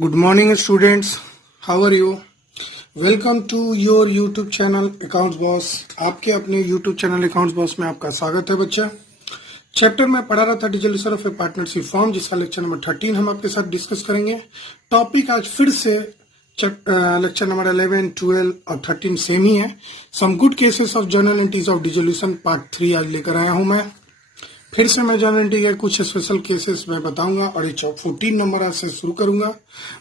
Good morning, students. How are you? Welcome to your YouTube channel Accounts Boss. आपके अपने YouTube channel Accounts Boss में आपका स्वागत है बच्चा। चैप्टर में पढ़ा रहा था dissolution of A partnership form, जिसका लेक्चर नंबर 13 हम आपके साथ डिस्कस करेंगे। टॉपिक आज फिर से लेक्चर नंबर 11, 12 और 13 सेम ही है। Some good cases of journal entries of dissolution part 3 आज लेकर आया हूं मैं। फिर से मैं जर्नल एंट्री के कुछ स्पेशल केसेस मैं बताऊंगा और ये 14 नंबर आज से शुरू करूंगा।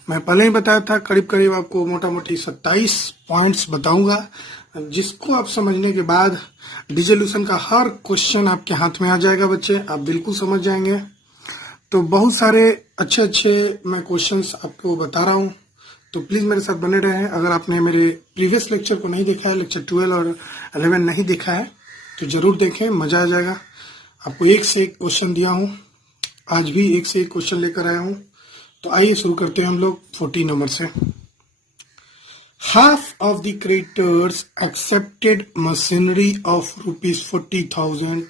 मैं पहले ही बताया था करीब करीब आपको मोटा मोटी 27 पॉइंट्स बताऊंगा, जिसको आप समझने के बाद डिसोल्यूशन का हर क्वेश्चन आपके हाथ में आ जाएगा बच्चे, आप बिल्कुल समझ जाएंगे। तो बहुत सारे अच्छे मैं क्वेश्चंस आपको बता रहा हूं, तो प्लीज मेरे साथ बने रहें। अगर आपने मेरे प्रीवियस लेक्चर को नहीं देखा है, लेक्चर 12 और 11 नहीं देखा है, तो जरूर देखें, मजा आ जाएगा। आपको एक से एक क्वेश्चन दिया हूं, आज भी एक से एक क्वेश्चन लेकर आया हूं। तो आइए शुरू करते हैं हम लोग 14 नंबर से। Half of the creditors accepted machinery of ₹40,000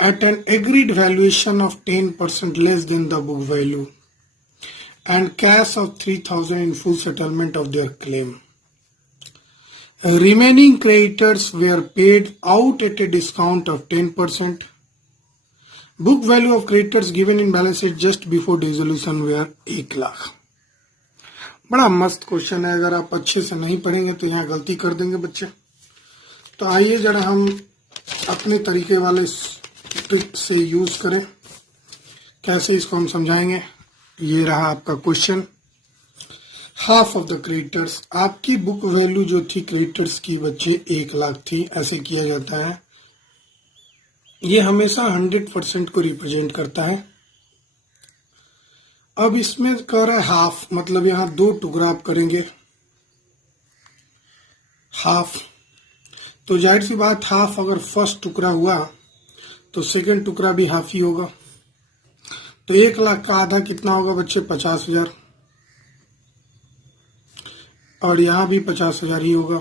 at an agreed valuation of 10% less than the book value and cash of 3,000 in full settlement of their claim. Remaining creditors were paid out at a discount of 10%. Book value of creditors given in balance sheet just before dissolution were 1,00,000. बड़ा मस्त question है, अगर आप अच्छे से नहीं पढ़ेंगे तो यहाँ गलती कर देंगे बच्चे। तो आइए जरा हम अपने तरीके वाले ट्रिक से यूज करें, कैसे इसको हम समझाएंगे। ये रहा आपका question. Half of the creditors, आपकी बुक वैल्यू जो थी क्रेडिटर्स की बच्चे 1,00,000 थी। ऐसे किया जाता है, ये हमेशा 100% को रिप्रेजेंट करता है। अब इसमें कह रहा है हाफ, मतलब यहां दो टुकड़ा आप करेंगे हाफ। तो जाहिर सी बात, हाफ अगर फर्स्ट टुकड़ा हुआ तो सेकंड टुकड़ा भी हाफ ही होगा। तो 1,00,000 का आधा कितना होगा बच्चे? 50,000, और यहां भी 50,000 ही होगा।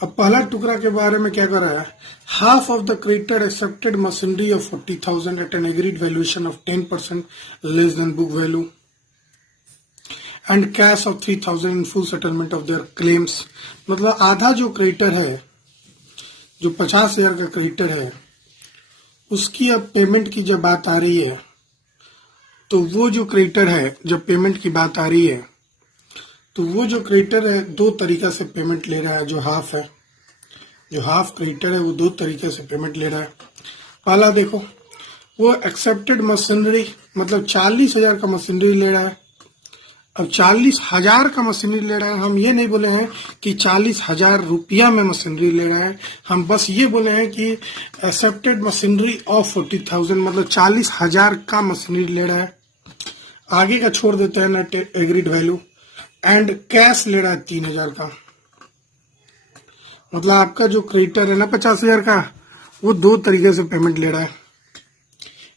अब पहला टुकड़ा के बारे में क्या कर रहा है? Half of the creditor accepted machinery of 40,000 at an agreed valuation of 10% less than book value and cash of 3,000 in full settlement of their claims. मतलब आधा जो क्रेडिटर है, जो 50,000 का क्रेडिटर है, उसकी अब पेमेंट की जब बात आ रही है, तो वो जो क्रेडिटर है, जब पेमेंट की बात आ रही है, तो वो जो क्रेडिटर है दो तरीका से पेमेंट ले रहा है। जो हाफ क्रेडिटर है वो दो तरीके से पेमेंट ले रहा है। पहला देखो, वो एक्सेप्टेड मशीनरी, मतलब 40,000 का मशीनरी ले रहा है। अब 40,000 का मशीनरी ले रहा है, हम ये नहीं बोले हैं कि 40,000 रुपया में मशीनरी ले रहा है, हम बस ये बोले हैं कि एक्सेप्टेड मशीनरी ऑफ 40,000, मतलब 40,000 का मशीनरी ले रहा है। आगे का छोड़ देते हैं net agreed value. And cash ले रहा है 3,000 का। मतलब आपका जो क्रेडिटर है ना 50,000 का, वो दो तरीके से पेमेंट ले रहा है।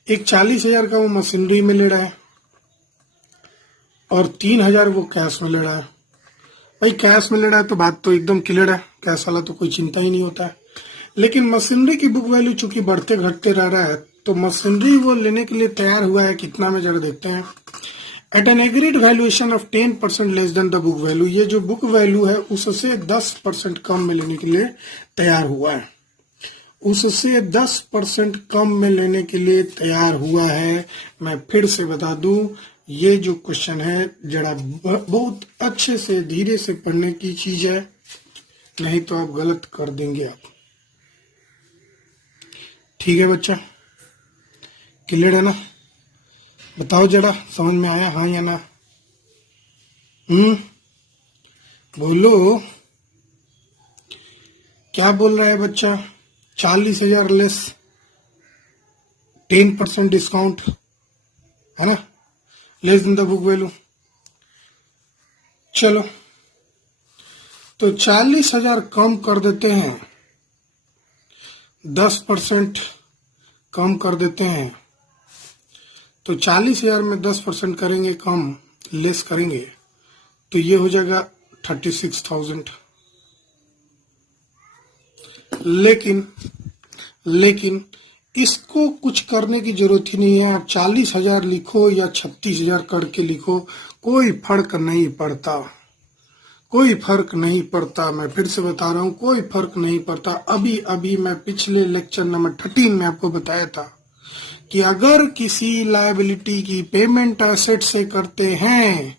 एक 40,000 का वो मशीनरी में ले रहा है, और 3,000 वो कैश में ले रहा है। भाई कैश में ले रहा है तो बात तो एकदम क्लियर है, कैश वाला तो कोई चिंता ही नहीं होता है। लेकिन मशीनरी की बुक वैल्यू चूंकि बढ़ते घटते रह रहा है, तो मशीनरी वो लेने के लिए तैयार हुआ है कितना में, जरा देखते हैं। At an agreed valuation of 10% less than the book value, ये जो बुक वैल्यू है उससे 10% कम में लेने के लिए तैयार हुआ है। उससे 10% कम में लेने के लिए तैयार हुआ है। मैं फिर से बता दूं, ये जो क्वेश्चन है जरा बहुत अच्छे से धीरे से पढ़ने की चीज है, नहीं तो आप गलत कर देंगे आप। ठीक है बच्चा, क्लियर है ना? बताओ जरा, समझ में आया हाँ या ना? बोलो, क्या बोल रहा है बच्चा? 40,000 लेस 10% डिस्काउंट है ना, less than the book value. चलो तो 40,000 कम कर देते हैं, 10% कम कर देते हैं। तो 40,000 में 10% करेंगे कम, लेस करेंगे, तो ये हो जाएगा 36,000। लेकिन इसको कुछ करने की जरूरत ही नहीं है। आप 40,000 लिखो या 36,000 करके लिखो, कोई फर्क नहीं पड़ता, कोई फर्क नहीं पड़ता। मैं फिर से बता रहा हूं, कोई फर्क नहीं पड़ता। अभी अभी मैं पिछले लेक्चर नंबर 13 में आपको बताया था कि अगर किसी लायबिलिटी की पेमेंट एसेट से करते हैं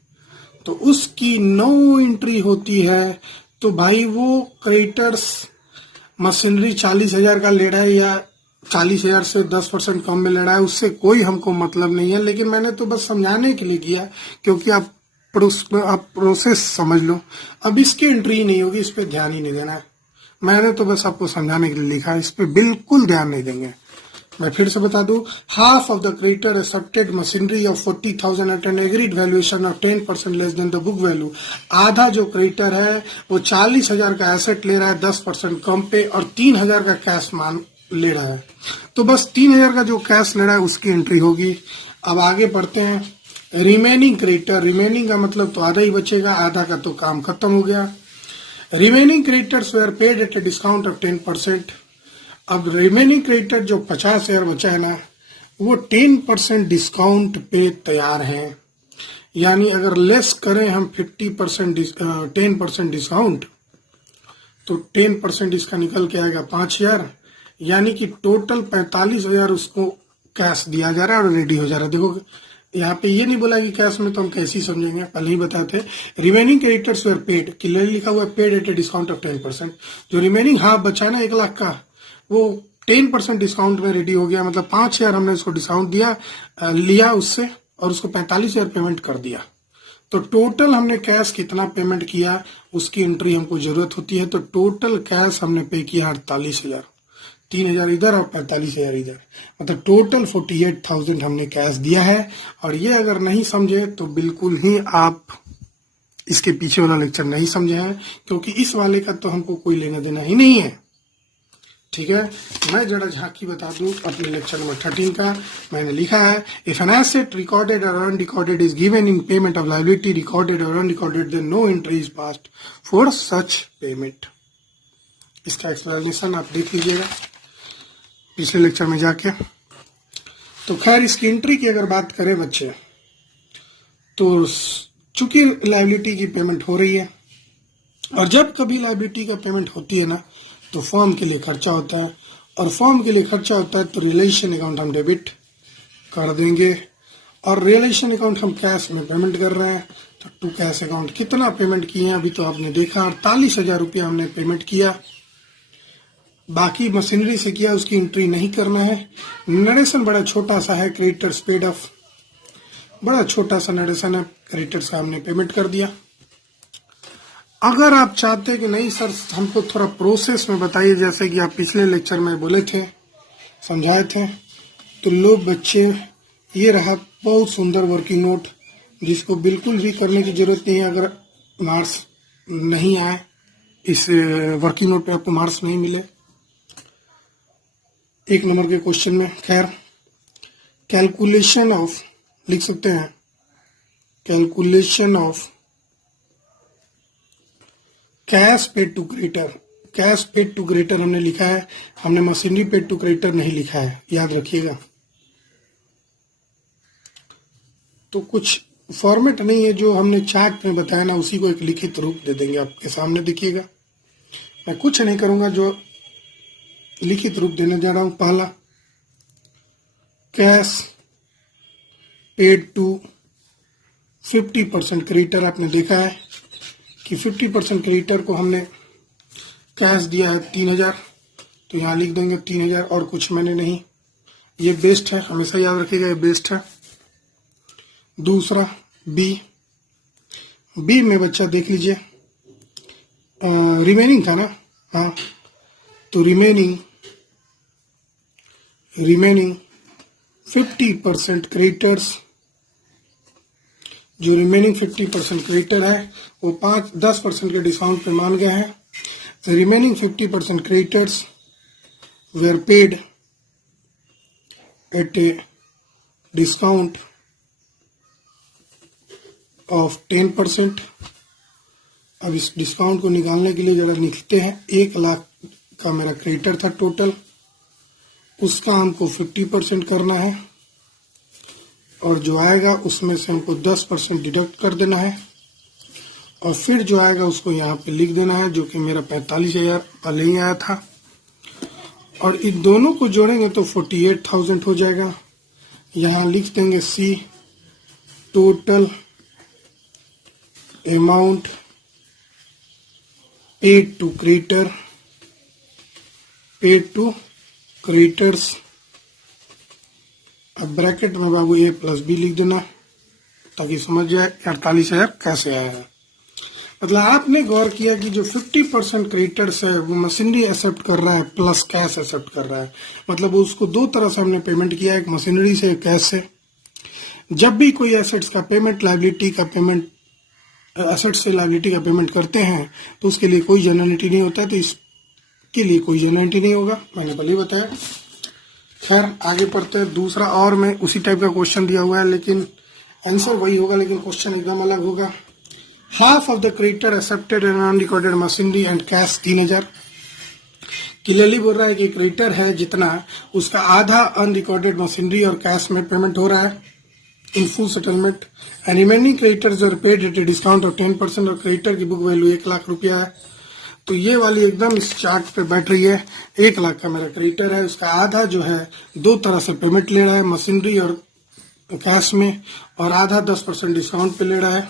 तो उसकी नो एंट्री होती है। तो भाई वो क्रेडिटर्स मशीनरी 40,000 का ले रहा है या 40,000 से 10% कम में ले रहा है, उससे कोई हमको मतलब नहीं है। लेकिन मैंने तो बस समझाने के लिए किया, क्योंकि आप प्रोसेस समझ लो। अब इसकी एंट्री नहीं होगी, इस पे ध्यान ही नहीं देना है। मैंने तो बस आपको समझाने के लिए लिखा है, इस पे बिल्कुल ध्यान नहीं देंगे। मैं फिर से बता दूं, half of the creditor accepted machinery of 40,000 at an agreed valuation of 10% less than the book value. आधा जो क्रेडिटर है वो 40,000 का एसेट ले रहा है 10% कम पे, और 3,000 का कैश मान ले रहा है। तो बस 3,000 का जो कैश ले रहा है उसकी एंट्री होगी। अब आगे बढ़ते हैं। रिमेनिंग क्रेडिटर, रिमेनिंग का मतलब तो आधा ही बचेगा, आधा का तो काम खत्म हो गया। Remaining creditors were paid at a discount of 10%। अब रिमेनिंग क्रेडिटर जो 50,000 बचा है ना, वो 10% डिस्काउंट पे तैयार है। यानी अगर लेस करें हम 10% डिस्काउंट, तो 10% इसका निकल के आएगा 5,000, यानी कि टोटल 45,000 उसको कैश दिया जा रहा है और रेडी हो जा रहा है। देखो यहाँ पे ये नहीं बोला कि कैश में, तो हम कैसे समझेंगे, पहले ही बताते। Remaining creditors were paid, clearly लिखा हुआ है paid at a discount of 10%। जो रिमेनिंग हाफ बचा ना 1 लाख का, वो 10% डिस्काउंट में रेडी हो गया। मतलब 5,000 हमने उसको डिस्काउंट लिया उससे, और उसको 45,000 पेमेंट कर दिया। तो टोटल हमने कैश कितना पेमेंट किया उसकी एंट्री हमको जरूरत होती है। तो टोटल कैश हमने पे किया 48,000, 3,000 इधर और 45,000 इधर, मतलब टोटल 48,000 हमने कैश दिया है। और ये अगर नहीं समझे तो बिल्कुल ही आप इसके पीछे वाला लेक्चर नहीं समझे हैं, क्योंकि इस वाले का तो हमको कोई लेना देना ही नहीं है। ठीक है, मैं जरा झांकी बता दूं अपने लेक्चर नंबर 13 का। मैंने लिखा है, इफ एन एसेट रिकॉर्डेड और unrecorded is given in payment of liability recorded और unrecorded, then no entry is passed for such payment. इसका एक्सप्लेनेशन आप देख लीजिएगा पिछले लेक्चर में जाके। तो खैर, इसकी एंट्री की अगर बात करें बच्चे, तो चूंकि लायबिलिटी की पेमेंट हो रही है, और जब कभी लायबिलिटी का पेमेंट होती है ना, तो फर्म के लिए खर्चा होता है, और फर्म के लिए खर्चा होता है तो रिलेशन अकाउंट हम डेबिट कर देंगे। और रिलेशन अकाउंट हम कैश में पेमेंट कर रहे हैं, तो टू कैश अकाउंट कितना पेमेंट किए हैं अभी तो आपने देखा, 48,000 रुपया हमने पेमेंट किया। बाकी मशीनरी से किया, उसकी एंट्री नहीं करना है। नरेशन बड़ा छोटा सा है, क्रेडिटर्स पेड ऑफ, बड़ा छोटा सा नरेशन है, क्रेडिटर्स का हमने पेमेंट कर दिया। अगर आप चाहते कि नहीं सर हमको थोड़ा प्रोसेस में बताइए, जैसे कि आप पिछले लेक्चर में बोले थे, समझाए थे, तो लो बच्चे, ये रहा बहुत सुंदर वर्किंग नोट, जिसको बिल्कुल भी करने की जरूरत नहीं है। अगर मार्क्स नहीं आए इस वर्किंग नोट पे, आपको मार्क्स नहीं मिले 1 नंबर के क्वेश्चन में। खैर, कैलकुलेशन ऑफ लिख सकते हैं, calculation of cash paid to creditor. Cash paid to creditor हमने लिखा है, हमने मशीनरी पेड टू क्रेडिटर नहीं लिखा है, याद रखिएगा। तो कुछ फॉर्मेट नहीं है, जो हमने चार्ट में बताया ना, उसी को एक लिखित रूप दे देंगे आपके सामने, देखिएगा। मैं कुछ नहीं करूंगा, जो लिखित रूप देने जा रहा हूं। पहला, कैश पेड टू 50% क्रेडिटर। आपने देखा है कि 50% क्रेडिटर को हमने कैश दिया है 3,000, तो यहां लिख देंगे 3,000, और कुछ मैंने नहीं। ये बेस्ट है, हमेशा याद रखिएगा, ये बेस्ट है। दूसरा, बी में बच्चा देख लीजिए, रिमेनिंग था ना, हाँ, तो रिमेनिंग 50% क्रेडिटर्स, जो रिमेनिंग 50% क्रेडिटर है वो 10% के डिस्काउंट पे मान गए हैं। Remaining 50% creditors were paid at a discount of 10%। अब इस डिस्काउंट को निकालने के लिए जरा लिखते हैं, 1 लाख का मेरा क्रेडिटर था टोटल, उसका हमको 50% करना है और जो आएगा उसमें से हमको 10% डिडक्ट कर देना है और फिर जो आएगा उसको यहाँ पे लिख देना है, जो कि मेरा 45,000 पहले ही आया था। और इन दोनों को जोड़ेंगे तो 48,000 हो जाएगा। यहाँ लिख देंगे C total amount paid to creditors. अब ब्रैकेट में बाबू ए प्लस बी लिख देना ताकि समझ जाए 48,000 कैसे आया है। मतलब आपने गौर किया कि जो 50% क्रेडिटर्स है वो मशीनरी एक्सेप्ट कर रहा है प्लस कैश एक्सेप्ट कर रहा है। मतलब उसको दो तरह से हमने पेमेंट किया, एक मशीनरी से, एक कैश से। जब भी कोई एसेट्स का पेमेंट लायबिलिटी का पेमेंट एसेट से लायबिलिटी का पेमेंट करते हैं तो उसके लिए कोई जेन्युइनिटी नहीं होता है, तो इसके लिए कोई जेन्युइनिटी नहीं होगा, मैंने पहले ही बताया। खैर आगे पढ़ते हैं। दूसरा और में उसी टाइप का क्वेश्चन दिया हुआ है लेकिन आंसर वही होगा लेकिन क्वेश्चन एकदम अलग होगा। Half of the creditor accepted and unrecorded machinery and cash 3,000। Clearly बोल रहा है कि क्रेडिटर है जितना उसका आधा अनरिकॉर्डेड मशीनरी और कैश में पेमेंट हो रहा है in full settlement and remaining creditors are paid at a discount of 10% और क्रेडिटर की बुक वैल्यू 1,00,000 रुपया है। तो ये वाली एकदम इस चार्ट पे बैठ रही है। 1,00,000 का मेरा क्रेडिटर है, उसका आधा जो है दो तरह से पेमेंट ले रहा है, मशीनरी और कैश में, और आधा 10% डिस्काउंट पे ले रहा है।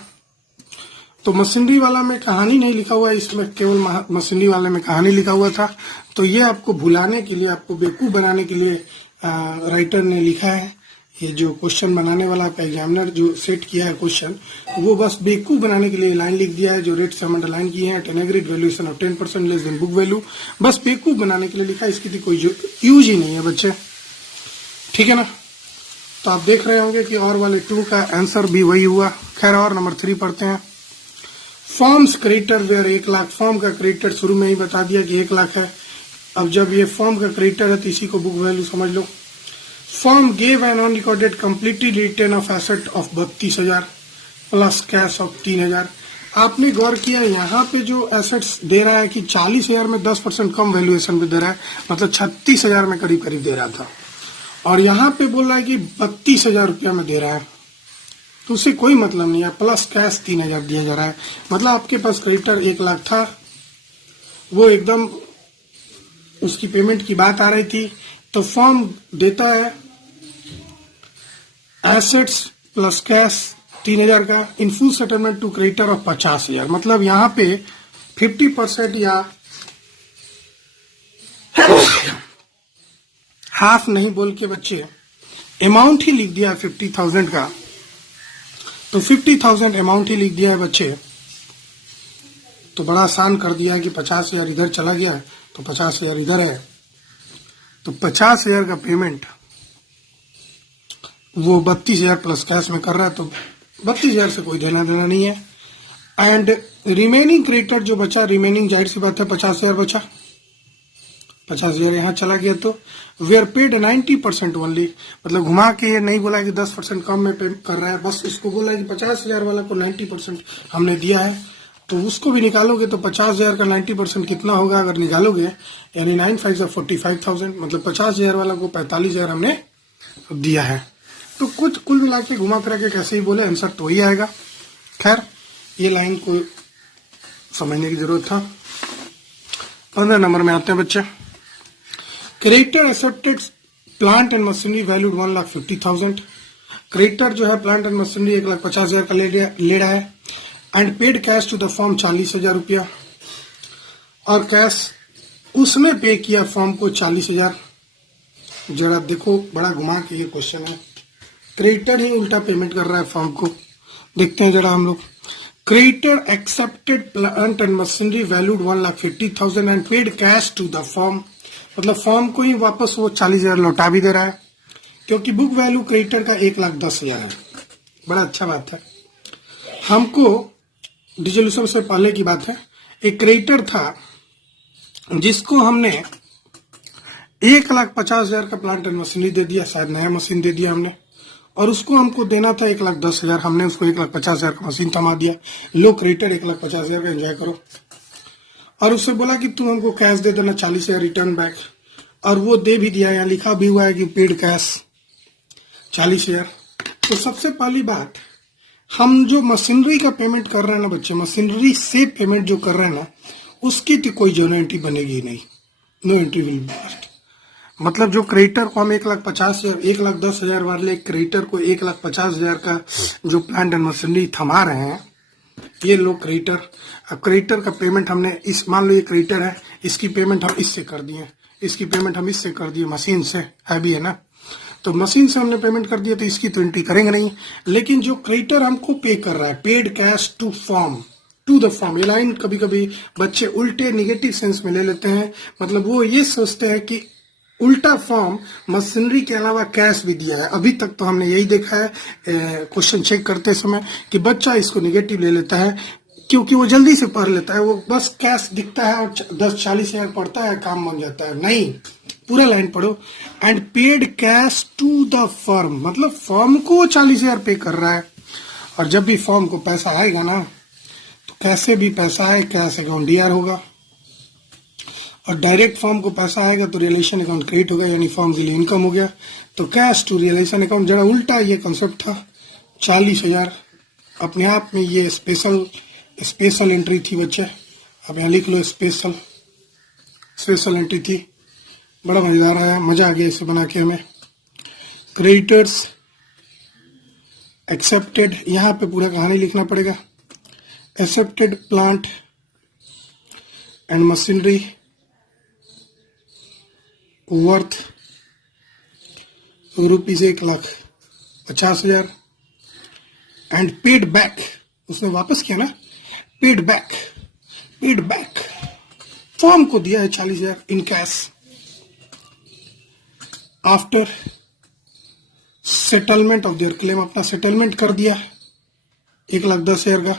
तो मशीनरी वाला में कहानी नहीं लिखा हुआ है, इसमें केवल मशीनरी वाले में कहानी लिखा हुआ था। तो ये आपको भुलाने के लिए, आपको बेवकूफ बनाने के लिए राइटर ने लिखा है। ये जो क्वेश्चन बनाने वाला आपका एग्जामिनर जो सेट किया है क्वेश्चन, वो बस बेवकूफ बनाने के लिए लाइन लिख दिया है, जो रेट से हम अंडरलाइन किए हैं, N agreed valuation of 10% less than book value, बस बेवकूफ बनाने के लिए लिखा है। इसकी तो कोई यूज ही नहीं है बच्चे, ठीक है ना। तो आप देख रहे होंगे कि और वाले 2 का आंसर भी वही हुआ। खैर और नंबर 3 पढ़ते हैं। Firm's creditor were 1,00,000। फॉर्म का क्रेडिटर शुरू में ही बता दिया कि 1,00,000 है। अब जब ये फॉर्म का क्रेडिटर है तो इसी को बुक वैल्यू समझ लो। Firm gave an unrecorded completely return of asset of 32,000 plus cash of 3,000। आपने गौर किया यहाँ पे जो एसेट्स दे रहा है कि 40,000 में 10% कम वैल्यूएशन पे दे रहा है, मतलब 36,000 में करीब करीब दे रहा था, और यहाँ पे बोल रहा है कि 32,000 रुपया में दे रहा है। तो उससे कोई मतलब नहीं है, प्लस कैश 3,000 दिया जा रहा है। मतलब आपके पास क्रेडिटर 1,00,000 था, वो एकदम उसकी पेमेंट की बात आ रही थी, तो फॉर्म देता है एसेट्स प्लस कैश 3,000 का in full settlement to creditor of 50,000। मतलब यहाँ पे 50% या हाफ नहीं बोल के बच्चे अमाउंट ही लिख दिया 50,000 का, तो 50,000 अमाउंट ही लिख दिया है बच्चे। तो बड़ा आसान कर दिया है कि 50,000 इधर चला गया है तो 50,000 इधर है, तो 50,000 का पेमेंट वो 32,000 प्लस कैश में कर रहा है, तो 32,000 से कोई देना देना नहीं है। एंड रिमेनिंग क्रेडिटर जो बचा, रिमेनिंग जाहिर सी बात है 50,000 बचा, 50,000 यहाँ चला गया, तो वी आर पेड 90% ओनली। मतलब घुमा के ये नहीं बोला कि 10% कम में पे कर रहा है, बस इसको बोला कि 50,000 वाला को 90% हमने दिया है। तो उसको भी निकालोगे तो 50,000 का 90% कितना होगा अगर निकालोगे, यानी 9 5 45,000, मतलब 50,000 वाला को 45,000 हमने दिया है। तो कुल मिला के घुमा फिरा के कैसे ही बोले आंसर तो ही आएगा। खैर ये लाइन को समझने की जरूरत था। 15 नंबर में आते हैं बच्चे। Creditor accepted plant and machinery valued 1,50,000। Creditor जो है प्लांट एंड मशीनरी 1,50,000 का ले रहा है and paid cash to the firm 40,000 रुपया, और कैश उसने पे किया फॉर्म को 40,000। जरा देखो बड़ा घुमा के ये क्वेश्चन है, क्रेडिटर ही उल्टा पेमेंट कर रहा है फॉर्म को। देखते हैं जरा हम लोग। Creditor accepted plant and machinery valued 1,50,000 and paid cash to the firm, मतलब फॉर्म को ही वापस वो 40,000 लौटा भी दे रहा है, क्योंकि बुक वैल्यू क्रेडिटर का 1,10,000 है। बड़ा अच्छा बात है। हमको डिसोल्यूशन से पहले की बात है, एक क्रेडिटर था जिसको हमने 1,50,000 का प्लांट एंड मशीनरी दे दिया, शायद नया मशीन दे दिया हमने, और उसको हमको देना था 1,10,000, हमने उसको 1,50,000 का मशीन थमा दिया। लो क्रेडिटर 1,50,000 का एंजॉय करो, और उससे बोला कि तू हमको कैश दे देना 40,000 रिटर्न बैक, और वो दे भी दिया, यहाँ लिखा भी हुआ है कि पेड कैश 40,000। तो सबसे पहली बात, हम जो मशीनरी का पेमेंट कर रहे हैं ना बच्चे, मशीनरी से पेमेंट जो कर रहे हैं ना, उसकी तो कोई जो एंट्री बनेगी नहीं, no entry will be passed. मतलब जो क्रेडिटर को हम 1,50,000 1,10,000 वाले क्रेडिटर को 1,50,000 का जो प्लांट एंड मशीनरी थमा रहे हैं, ये लोग क्रेडिटर, अब क्रेडिटर का पेमेंट हमने इस, मान लो ये क्रेडिटर है, इसकी पेमेंट हम इससे कर दिए, इसकी पेमेंट हम इससे कर दिए, मशीन से है भी है ना, तो मशीन से हमने पेमेंट कर दिया तो इसकी तो एंट्री करेंगे नहीं। लेकिन जो क्रेडिटर हमको पे कर रहा है, paid cash to firm, to the firm, ये लाइन कभी कभी बच्चे उल्टे निगेटिव सेंस में ले लेते हैं। मतलब वो ये सोचते हैं कि उल्टा फॉर्म मशीनरी के अलावा कैश भी दिया है। अभी तक तो हमने यही देखा है क्वेश्चन चेक करते समय कि बच्चा इसको निगेटिव ले लेता है, क्योंकि वो जल्दी से पढ़ लेता है, वो बस कैश दिखता है और 10-40,000 पढ़ता है, काम बन जाता है। नहीं, पूरा लाइन पढ़ो। And paid cash to the firm, मतलब फर्म को 40,000 पे कर रहा है। और जब भी फर्म को पैसा आएगा ना, तो कैसे भी पैसा आए, कैश अकाउंट डीआर होगा, और डायरेक्ट फॉर्म को पैसा आएगा तो रियलाइजेशन अकाउंट क्रिएट होगा, यानी फॉर्म के लिए इनकम हो गया। तो कैश टू रियलाइजेशन अकाउंट जरा उल्टा ये कंसेप्ट था। 40,000 अपने आप में ये स्पेशल एंट्री थी बच्चे, अब यहाँ लिख लो स्पेशल एंट्री थी। बड़ा मजेदार आया, मजा आ गया इसे बना के हमें। क्रेडिटर्स एक्सेप्टेड, यहाँ पे पूरा कहानी लिखना पड़ेगा। Accepted plant and machinery worth rupees 1,50,000 and paid back, उसने वापस किया ना, पेड बैक फॉर्म को दिया है 40,000 in cash after settlement of there claim, अपना सेटलमेंट कर दिया 1,10,000 का,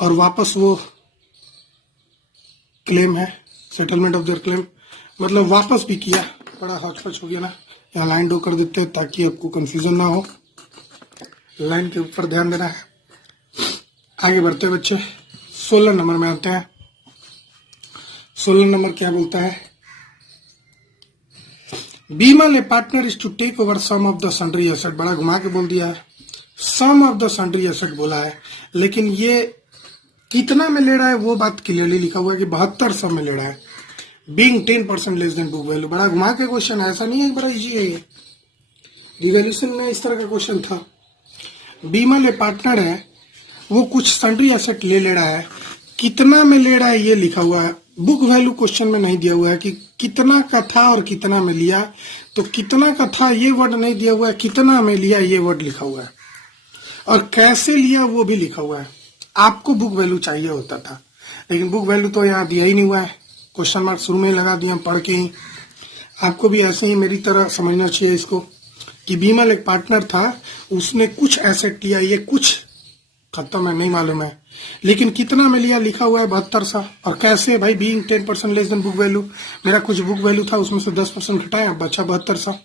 और वापस वो क्लेम है सेटलमेंट ऑफ देयर क्लेम, मतलब वापस भी किया। बड़ा हौच हो गया ना, यहाँ लाइन ड्रॉ कर देते हैं ताकि आपको कंफ्यूजन ना हो, लाइन के ऊपर ध्यान देना है। आगे बढ़ते हैं बच्चे, 16 नंबर में आते हैं। 16 नंबर क्या बोलता है, Bimal a partner is to take over some of the sundry asset, बड़ा घुमा के बोल दिया है, some of the sundry asset बोला है, लेकिन ये कितना में ले रहा है वो बात क्लियरली लिखा हुआ है कि 72 सम में ले रहा है, being 10% less than book value. बड़ा घुमा के क्वेश्चन है, ऐसा नहीं है, बड़ा इजी है ये, रिवोल्यूशन में इस तरह का क्वेश्चन था। बीमल ए पार्टनर है, वो कुछ सन्ड्री एसेट ले रहा है, कितना में ले रहा है ये लिखा हुआ है, बुक वैल्यू क्वेश्चन में नहीं दिया हुआ है कि कितना का था और कितना में लिया, तो कितना का था ये वर्ड नहीं दिया हुआ है, कितना में लिया ये वर्ड लिखा हुआ है, और कैसे लिया वो भी लिखा हुआ है। आपको बुक वैल्यू चाहिए होता था, लेकिन बुक वैल्यू तो यहाँ दिया ही नहीं हुआ है, क्वेश्चन मार्क शुरू में लगा दिया पढ़ के ही। आपको भी ऐसे ही मेरी तरह समझना चाहिए इसको कि बीमल एक पार्टनर था, उसने कुछ एसेट लिया, ये कुछ खत्म है नहीं मालूम है, लेकिन कितना में लिया लिखा हुआ है 72 सा, और कैसे भाई, being 10% less than book value, मेरा कुछ बुक वैल्यू था उसमें से 10% घटाया, बचा 72 सा।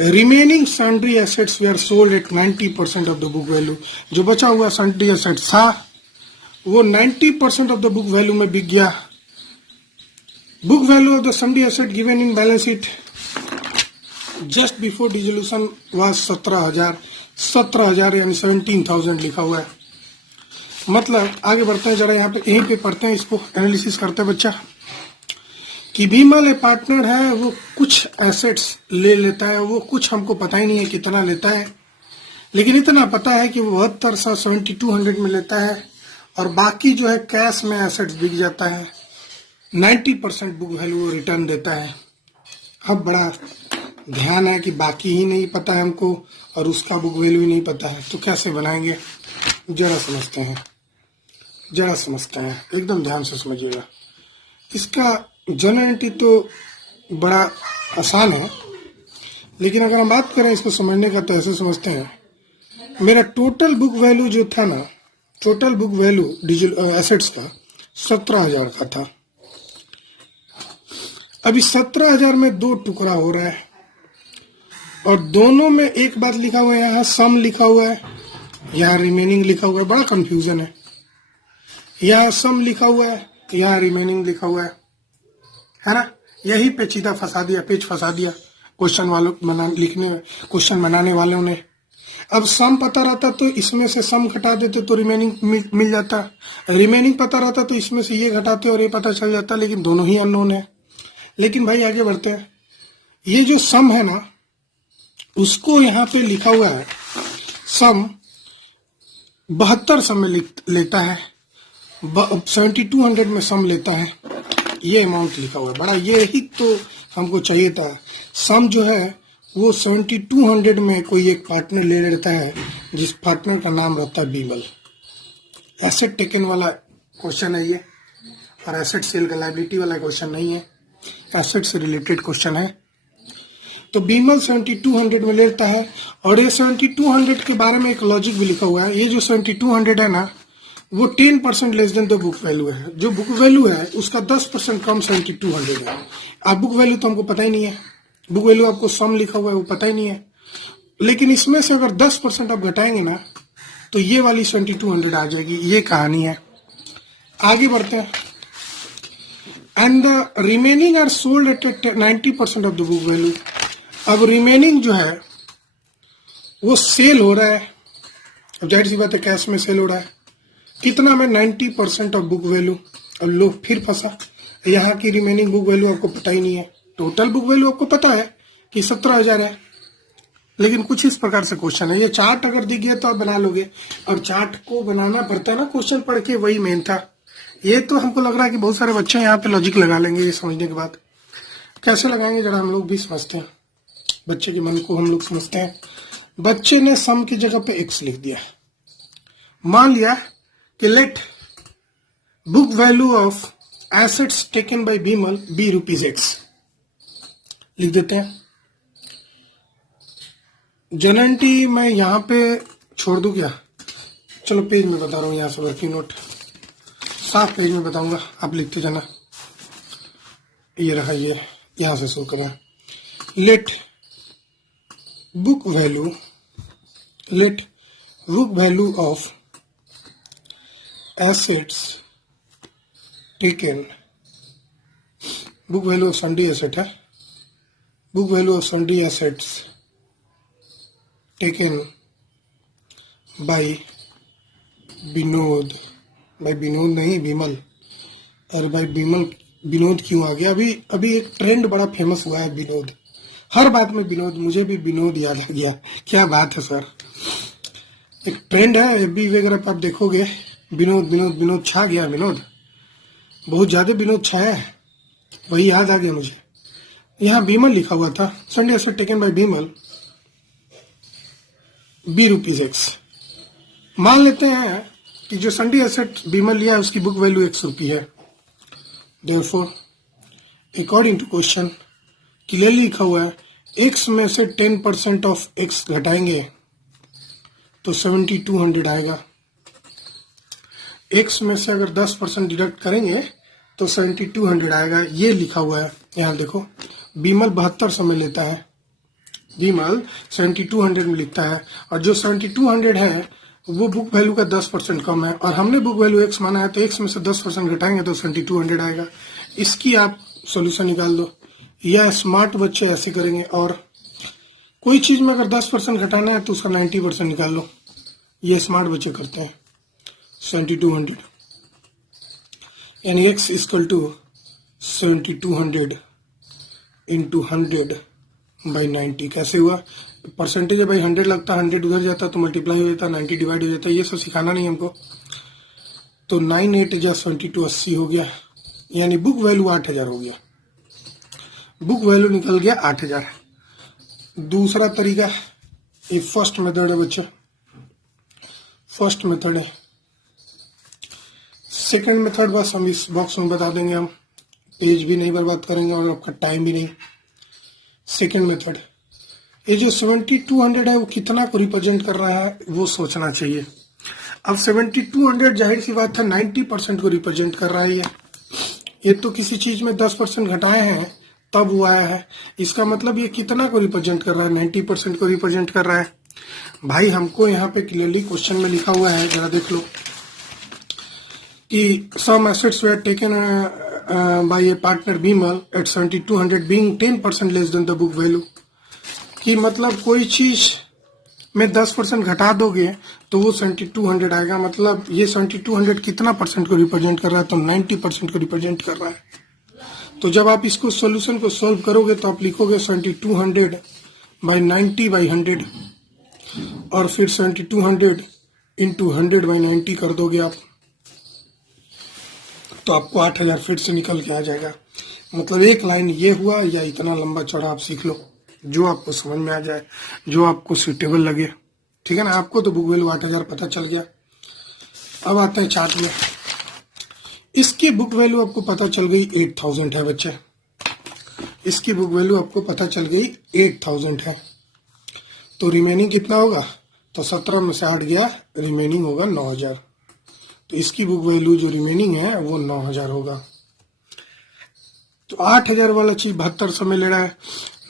Remaining sundry assets were sold at 90% of the book value, जो बचा हुआ सन्ड्री एसेट था वो 90% ऑफ द बुक वैल्यू में बिक गया। Book value of the sundry asset given in balance sheet just before dissolution was 17,000 यानी 17,000 लिखा हुआ है। मतलब आगे बढ़ते हैं, जरा यहाँ पे यहीं पे पढ़ते हैं, इसको एनालिसिस करते हैं बच्चा, कि बीमल ए पार्टनर है, वो कुछ एसेट्स ले लेता है, वो कुछ हमको पता ही नहीं है कितना लेता है, लेकिन इतना पता है कि वो 7200 में लेता है, और बाकी जो है कैश में एसेट्स बिक जाता है, 90% बुक वैल्यू रिटर्न देता है। अब बड़ा ध्यान है कि बाकी ही नहीं पता है हमको और उसका बुक वैल्यू ही नहीं पता है, तो कैसे बनाएंगे, जरा समझते हैं, एकदम ध्यान से समझिएगा। इसका जनरलिटी तो बड़ा आसान है, लेकिन अगर हम बात करें इसको समझने का तो ऐसे समझते हैं, मेरा टोटल बुक वैल्यू जो था ना, टोटल बुक वैल्यू एसेट्स का 17,000 का था। अभी 17,000 में 2 टुकड़ा हो रहा है, और दोनों में एक बात लिखा हुआ है, यहाँ सम लिखा हुआ है, यहाँ रिमेनिंग लिखा हुआ है, बड़ा कंफ्यूजन है। यहाँ सम लिखा हुआ है, यहाँ रिमेनिंग लिखा हुआ है ना, यही पेचीदा फंसा दिया, पेच फंसा दिया क्वेश्चन वालों क्वेश्चन बनाने वालों ने। अब सम पता रहता तो इसमें से सम घटा देते तो रिमेनिंग मिल जाता, रिमेनिंग पता रहता तो इसमें से ये घटाते और ये पता चल जाता, लेकिन दोनों ही अननोन है। लेकिन भाई आगे बढ़ते हैं, ये जो सम है ना, उसको यहाँ पे लिखा हुआ है सम 72 सम में लेता है, 7200 में सम लेता है, ये अमाउंट लिखा हुआ है। बड़ा ये ही तो हमको चाहिए था। सम जो है वो 7200 में कोई एक पार्टनर ले लेता है, जिस पार्टनर का नाम रहता है बीमल। एसेट टेकन वाला क्वेश्चन है ये, और एसेट सेल का लायबिलिटी वाला क्वेश्चन नहीं है, एसेट से रिलेटेड क्वेश्चन है। तो बीमल 7200 में लेता है, और ये 7200 के बारे में एक लॉजिक भी लिखा हुआ है। ये जो 7200 है ना, वो 10% less than the book value है। जो बुक वैल्यू है उसका 10% कम 7200 है। अब बुक वैल्यू तो हमको पता ही नहीं है, बुक वैल्यू आपको सम लिखा हुआ है वो पता ही नहीं है, लेकिन इसमें से अगर 10% आप घटाएंगे ना तो ये वाली 7200 आ जाएगी। ये कहानी है। आगे बढ़ते हैं। And the remaining are sold at 90% of the book value. अब रिमेनिंग जो है वो सेल हो रहा है। अब जाहिर सी बात है कैश में सेल हो रहा है, कितना में 90% ऑफ बुक वैल्यू। अब लो फिर फंसा, यहाँ की रिमेनिंग बुक वैल्यू आपको पता ही नहीं है, टोटल बुक वैल्यू आपको पता है कि 17,000 है, लेकिन कुछ इस प्रकार से क्वेश्चन है। ये चार्ट अगर दिख गया तो आप बना लोगे, और चार्ट को बनाना पड़ता है ना क्वेश्चन पढ़ के, वही मेन था। ये तो हमको लग रहा है कि बहुत सारे बच्चे यहाँ पे लॉजिक लगा लेंगे ये समझने के बाद। कैसे लगाएंगे जरा हम लोग भी समझते हैं, बच्चे के मन को हम लोग समझते हैं। बच्चे ने सम की जगह पे एक्स लिख दिया। मान लिया कि let book value of assets taken by Bimal be ₹X लिख देते हैं। जनरलिटी मैं यहाँ पे छोड़ दूं क्या? चलो पेज में बता रहा हूँ, यहाँ से वर्किंग नोट साफ पेज में बताऊंगा, आप लिखते जाना। ये रहा, ये यहाँ से शुरू करें। Let book value of assets taken, book value of sundry asset है, book value of sundry assets taken by Vinod, by Vinod नहीं बीमल, और बाय बीमल विनोद क्यों आ गया? अभी एक ट्रेंड बड़ा फेमस हुआ है विनोद, हर बात में विनोद, मुझे भी विनोद याद आ गया। क्या बात है सर, एक ट्रेंड है एफबी वगैरह पर, आप देखोगे विनोद विनोद विनोद छा गया, विनोद बहुत ज्यादा विनोद छाया है, वही याद आ गया मुझे। यहाँ बीमल लिखा हुआ था, सन्डी asset taken by Bimal ₹X। मान लेते हैं कि जो सन्डी एसेट बीमल लिया है उसकी बुक वैल्यू ₹1 है। Therefore according to question clearly लिखा हुआ है x में से 10% ऑफ x घटाएंगे तो 7200 आएगा। x में से अगर 10% डिडक्ट करेंगे तो 7200 आएगा, ये लिखा हुआ है। यहाँ देखो बीमल 72 समय लेता है, बीमल 7200 में लिखता है, और जो 7200 है वो बुक वैल्यू का 10% कम है, और हमने बुक वैल्यू x माना है तो x में से 10% घटाएंगे तो 7200 आएगा। इसकी आप सॉल्यूशन निकाल दो, या स्मार्ट बच्चे ऐसे करेंगे। और कोई चीज में अगर 10% घटाना है तो उसका 90% निकाल लो, ये स्मार्ट बच्चे करते हैं। 7200 यानी x इक्वल टू 7200 इंटू 100/90। कैसे हुआ? परसेंटेज है भाई, 100 लगता, 100 उधर जाता तो मल्टीप्लाई हो जाता, 90 डिवाइड हो जाता, ये सब सिखाना नहीं हमको। तो 9 8 जा 72 80 हो गया, यानी बुक वैल्यू 8000 हो गया, बुक वैल्यू निकल गया 8000। दूसरा तरीका, ये फर्स्ट मेथड है बच्चा, फर्स्ट मेथड है। सेकंड मेथड बस हम इस बॉक्स में बता देंगे, हम पेज भी नहीं बर्बाद करेंगे और आपका टाइम भी नहीं। सेकंड मेथड, ये जो 7200 है वो कितना को रिप्रेजेंट कर रहा है वो सोचना चाहिए। अब 7200 जाहिर सी बात है 90% को रिप्रेजेंट कर रहा है। ये तो किसी चीज में 10% घटाए हैं तब वो आया है, इसका मतलब ये कितना को रिप्रेजेंट कर रहा है? 90% को रिप्रेजेंट कर रहा है। भाई हमको यहाँ पे क्लियरली क्वेश्चन में लिखा हुआ है, जरा देख लो कि some assets were taken by a partner Bimal at 7200 being 10% less than the book value. कि मतलब कोई चीज में 10% घटा दोगे तो वो 7200 आएगा। मतलब ये 7200 कितना परसेंट को रिप्रेजेंट कर रहा है? तो 90% को रिप्रेजेंट कर रहा है। तो जब आप इसको सॉल्यूशन को सॉल्व करोगे तो आप लिखोगे 7200 बाई 90/100 और फिर 7200 इंटू 100/90 कर दोगे आप तो आपको 8000 फिर से निकल के आ जाएगा। मतलब एक लाइन ये हुआ या इतना लंबा चौड़ा आप सीख लो, जो आपको समझ में आ जाए, जो आपको सुटेबल लगे, ठीक है ना। आपको तो बुक वैल्यू 8000 पता चल गया। अब आते हैं चार्ट में। इसकी बुक वैल्यू आपको पता चल गई 8000 है बच्चे। इसकी बुक वैल्यू आपको पता चल गई 8000 है। तो रिमेनिंग कितना होगा? तो 17 में से 8 गया, रिमेनिंग होगा 9000। तो इसकी बुक वैल्यू जो रिमेनिंग है वो 9000 होगा। तो 8000 वाला चीज 7200 में ले रहा है,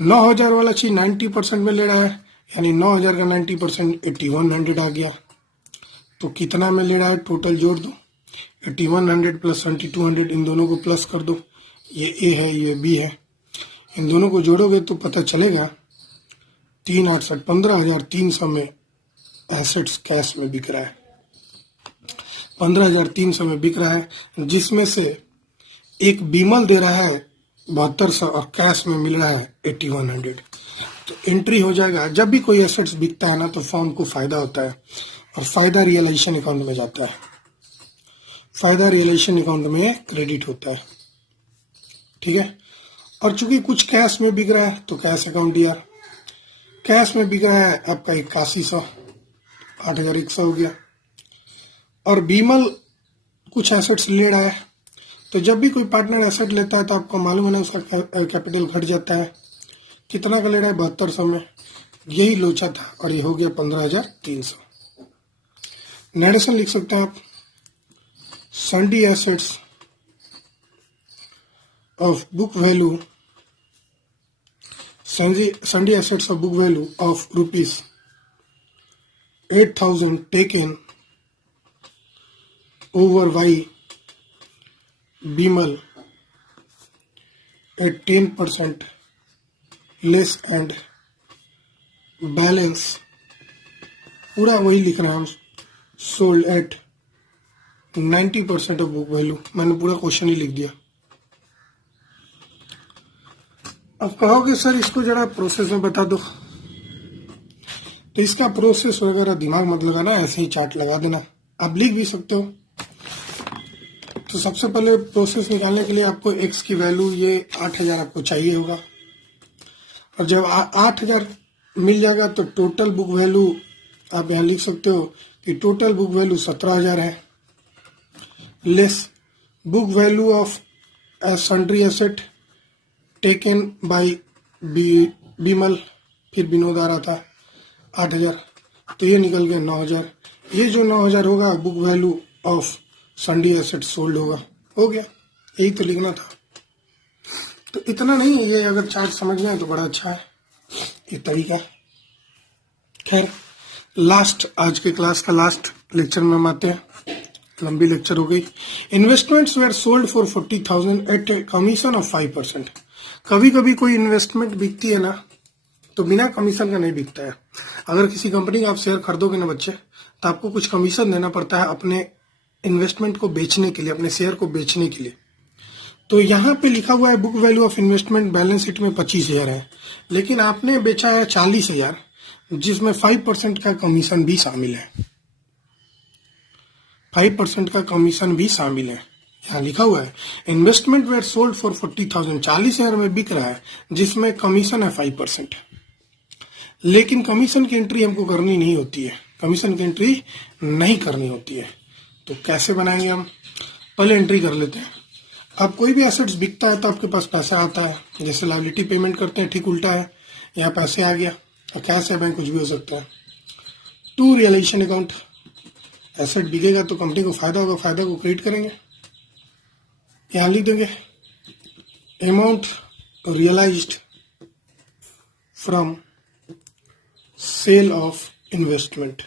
9000 वाला चीज 90% में ले रहा है, यानी 9000 का 90% 8100 आ गया। तो कितना में ले रहा है? टोटल जोड़ दो, 8100 प्लस 7200, इन दोनों को प्लस कर दो। ये ए है, ये बी है, इन दोनों को जोड़ोगे तो पता चलेगा 3 8 7 15300 में एसेट्स कैश में बिक रहा है। 15300 में बिक रहा है, जिसमें से एक बीमल दे रहा है 7200 और कैश में मिल रहा है 8100। तो एंट्री हो जाएगा। जब भी कोई एसेट्स बिकता है ना तो फर्म को फायदा होता है और फायदा रियलाइजेशन अकाउंट में जाता है। फायदा रियलाइजेशन अकाउंट में क्रेडिट होता है, ठीक है। और चूंकि कुछ कैश में बिक रहा है तो कैश अकाउंट दिया। कैश में बिक रहा है आपका 8100, 8100 हो गया। और बीमल कुछ एसेट्स ले रहा है, तो जब भी कोई पार्टनर एसेट लेता है तो आपको मालूम है ना उसका कैपिटल घट जाता है। कितना का ले रहा है? 7200 में। यही लोचा था और ये हो गया 15300। नेरेशन लिख सकते हैं आप, सन्डी assets of book value, सन्डी assets of book value of ₹8000 taken over Y Bimal at 10% less and balance पूरा वही लिख रहे हैं हम, sold at 90% of book value. मैंने पूरा क्वेश्चन ही लिख दिया। अब कहोगे सर इसको जरा प्रोसेस में बता दो, तो इसका प्रोसेस वगैरह दिमाग मत लगाना, ऐसे ही चार्ट लगा देना। आप लिख भी सकते हो। तो सबसे पहले प्रोसेस निकालने के लिए आपको एक्स की वैल्यू ये 8000 आपको चाहिए होगा। और जब 8000 मिल जाएगा तो टोटल बुक वैल्यू आप यहाँ लिख सकते हो कि टोटल बुक वैल्यू 17000 है, less book value of sundry asset taken by Bimal, फिर विनोद आ रहा था 8000, तो ये निकल गया 9000। ये जो 9000 होगा book value of sundry asset sold होगा। हो गया, यही तो लिखना था। तो इतना नहीं है, ये अगर चार्ट समझ गए तो बड़ा अच्छा है ये तरीका। खैर लास्ट, आज के क्लास का लास्ट लेक्चर में हम आते हैं। लंबी लेक्चर हो गई। Investments were sold for 40,000 at a commission of 5%। कभी कभी कोई इन्वेस्टमेंट बिकती है ना तो बिना कमीशन का नहीं बिकता है। अगर किसी कंपनी का आप शेयर खरीदोगे ना बच्चे, तो आपको कुछ कमीशन देना पड़ता है अपने इन्वेस्टमेंट को बेचने के लिए, अपने शेयर को बेचने के लिए। तो यहाँ पे लिखा हुआ है book value of investment balance sheet में 25,000 है, लेकिन आपने बेचा है 40,000, जिसमें 5% का कमीशन भी शामिल है। 5% का कमीशन भी शामिल है। यहाँ लिखा हुआ है इन्वेस्टमेंट वेर सोल्ड फॉर 40,000, 40,000 में बिक रहा है, जिसमें कमीशन है 5%। लेकिन कमीशन की एंट्री हमको करनी नहीं होती है, कमीशन की एंट्री नहीं करनी होती है। तो कैसे बनाएंगे हम? पहले एंट्री कर लेते हैं। अब कोई भी एसेट्स बिकता है तो आपके पास पैसा आता है, जैसे लायबिलिटी पेमेंट करते हैं, ठीक उल्टा है। यहाँ पैसे आ गया और कैश है, बैंक कुछ भी हो सकता है। टू रियलाइजेशन अकाउंट, एसेट बिकेगा तो कंपनी को फायदा होगा, फायदा को क्रेडिट करेंगे। यहाँ लिख देंगे amount realised from sale of investment.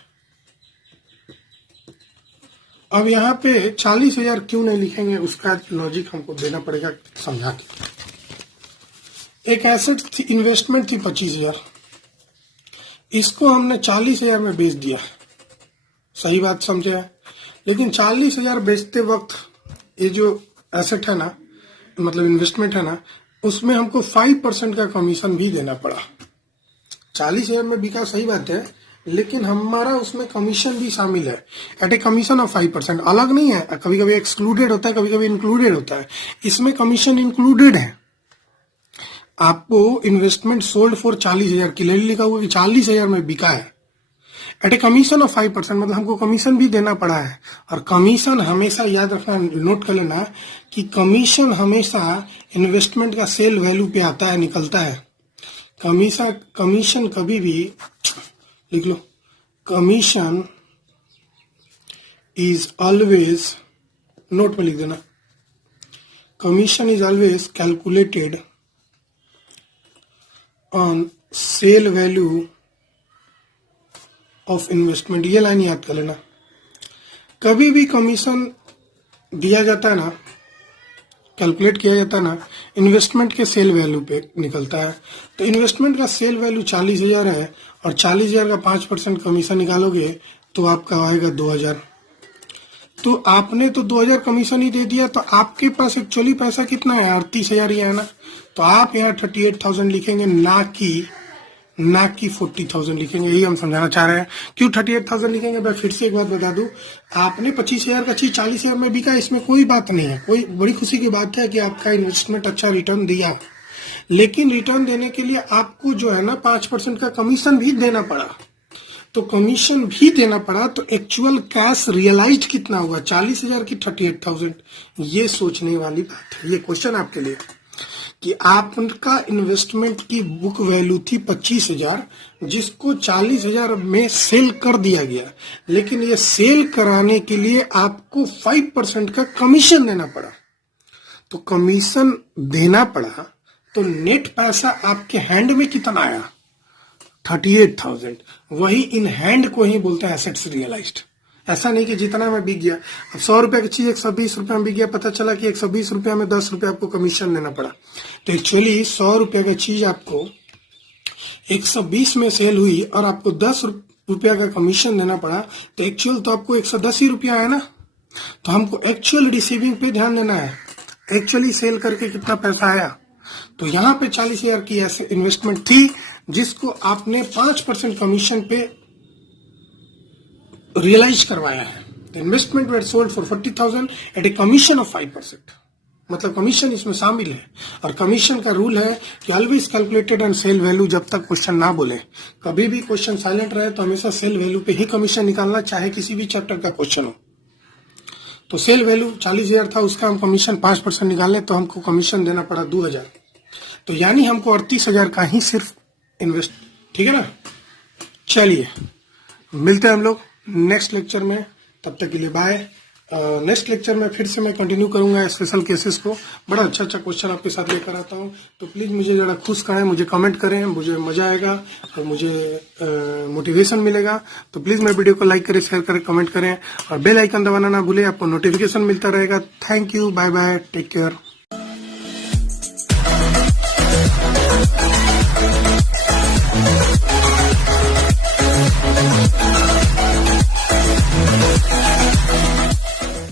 अब यहाँ पे 40,000 क्यों नहीं लिखेंगे, उसका लॉजिक हमको देना पड़ेगा समझा के। एक एसेट थी, इन्वेस्टमेंट थी 25,000, इसको हमने 40,000 में बेच दिया, सही बात समझे है। लेकिन 40,000 बेचते वक्त ये जो एसेट है ना, मतलब इन्वेस्टमेंट है ना, उसमें हमको 5% का कमीशन भी देना पड़ा। 40,000 में बिका, सही बात है, लेकिन हमारा उसमें कमीशन भी शामिल है, एट ए कमीशन ऑफ 5%। अलग नहीं है, कभी कभी एक्सक्लूडेड होता है, कभी कभी इंक्लूडेड होता है, इसमें कमीशन इंक्लूडेड है। आपको इन्वेस्टमेंट सोल्ड फॉर 40,000 क्लियरली लिखा हुआ कि 40,000 में बिका है, एट ए कमीशन ऑफ 5%, मतलब हमको कमीशन भी देना पड़ा है। और कमीशन हमेशा याद रखना, नोट कर लेना कि कमीशन हमेशा इन्वेस्टमेंट का सेल वैल्यू पे आता है, निकलता है। कमीशन कभी भी लिख लो, कमीशन इज ऑलवेज, नोट में लिख देना, commission is always calculated on sale value of investment. ये लाइन याद कर लेना, कभी भी कमीशन दिया जाता है ना, कैलकुलेट किया जाता है ना, इन्वेस्टमेंट के सेल वैल्यू पे निकलता है। तो इन्वेस्टमेंट का सेल वैल्यू 40,000 है और 40,000 का 5% कमीशन निकालोगे तो आपका आएगा 2,000। तो आपने तो 2,000 कमीशन ही दे दिया, तो आपके पास एक्चुअली पैसा कितना है, 38,000 ही है ना। तो आप यहाँ 38,000 लिखेंगे, ना कि 40,000 लिखेंगे। यही हम समझाना चाह रहे हैं। क्यों 38,000 लिखेंगे, मैं फिर से एक बात बता दूं, आपने 25,000 का चीज 40,000 में बिका, इसमें कोई बात नहीं है, कोई बड़ी खुशी की बात है कि आपका इन्वेस्टमेंट अच्छा रिटर्न दिया। लेकिन रिटर्न देने के लिए आपको जो है ना 5% का कमीशन भी देना पड़ा। तो कमीशन भी देना पड़ा, तो एक्चुअल कैश रियलाइज्ड कितना हुआ, 40,000 की 38,000। ये सोचने वाली बात है। ये क्वेश्चन आपके लिए कि आपका इन्वेस्टमेंट की बुक वैल्यू थी 25,000, जिसको 40,000 में सेल कर दिया गया, लेकिन ये सेल कराने के लिए आपको 5% का कमीशन देना पड़ा। तो कमीशन देना पड़ा, तो नेट पैसा आपके हैंड में कितना आया, 38,000। वही इन हैंड को ही बोलते हैं एसेट्स रियलाइज्ड। ऐसा नहीं कि जितना में बिक गया, अब 100 रुपए की चीज 120 रुपए में बिक गया, पता चला कि 120 रुपए में 10 रुपए आपको कमीशन देना पड़ा। तो एक्चुअली 100 रुपए की चीज आपको 120 में सेल हुई और आपको 10 रुपया का कमीशन देना पड़ा, तो एक्चुअल तो आपको 110 ही रुपया है ना। तो हमको एक्चुअल रिसीविंग पे ध्यान देना है, एक्चुअली सेल करके कितना पैसा आया। तो यहाँ पे 40,000 की ऐसे इन्वेस्टमेंट थी, जिसको आपने 5% कमीशन पे रियलाइज करवाया है। Investment were sold for 40,000 at a commission of 5%, मतलब कमीशन इसमें शामिल है। और कमीशन का रूल है कि always calculated on sale value, जब तक क्वेश्चन ना बोले। कभी भी क्वेश्चन साइलेंट रहे तो हमेशा सेल वैल्यू पे ही कमीशन निकालना, चाहे किसी भी चैप्टर का क्वेश्चन हो। तो सेल वैल्यू 40,000 था, उसका हम कमीशन 5% निकालें तो हमको कमीशन देना पड़ा 2,000। तो यानी हमको 38,000 का ही सिर्फ इन्वेस्ट, ठीक है ना। चलिए मिलते हैं हम लोग नेक्स्ट लेक्चर में, तब तक के लिए बाय। नेक्स्ट लेक्चर में फिर से मैं कंटिन्यू करूंगा स्पेशल केसेस को। बड़ा अच्छा क्वेश्चन आपके साथ लेकर आता हूं, तो प्लीज मुझे जरा खुश करें, मुझे कमेंट करें, मुझे मजा आएगा और मुझे मोटिवेशन मिलेगा। तो प्लीज मेरे वीडियो को लाइक करें, शेयर करें, कमेंट करें और बेल आइकन दबाना ना भूलें, आपको नोटिफिकेशन मिलता रहेगा। Thank you, bye bye, take care.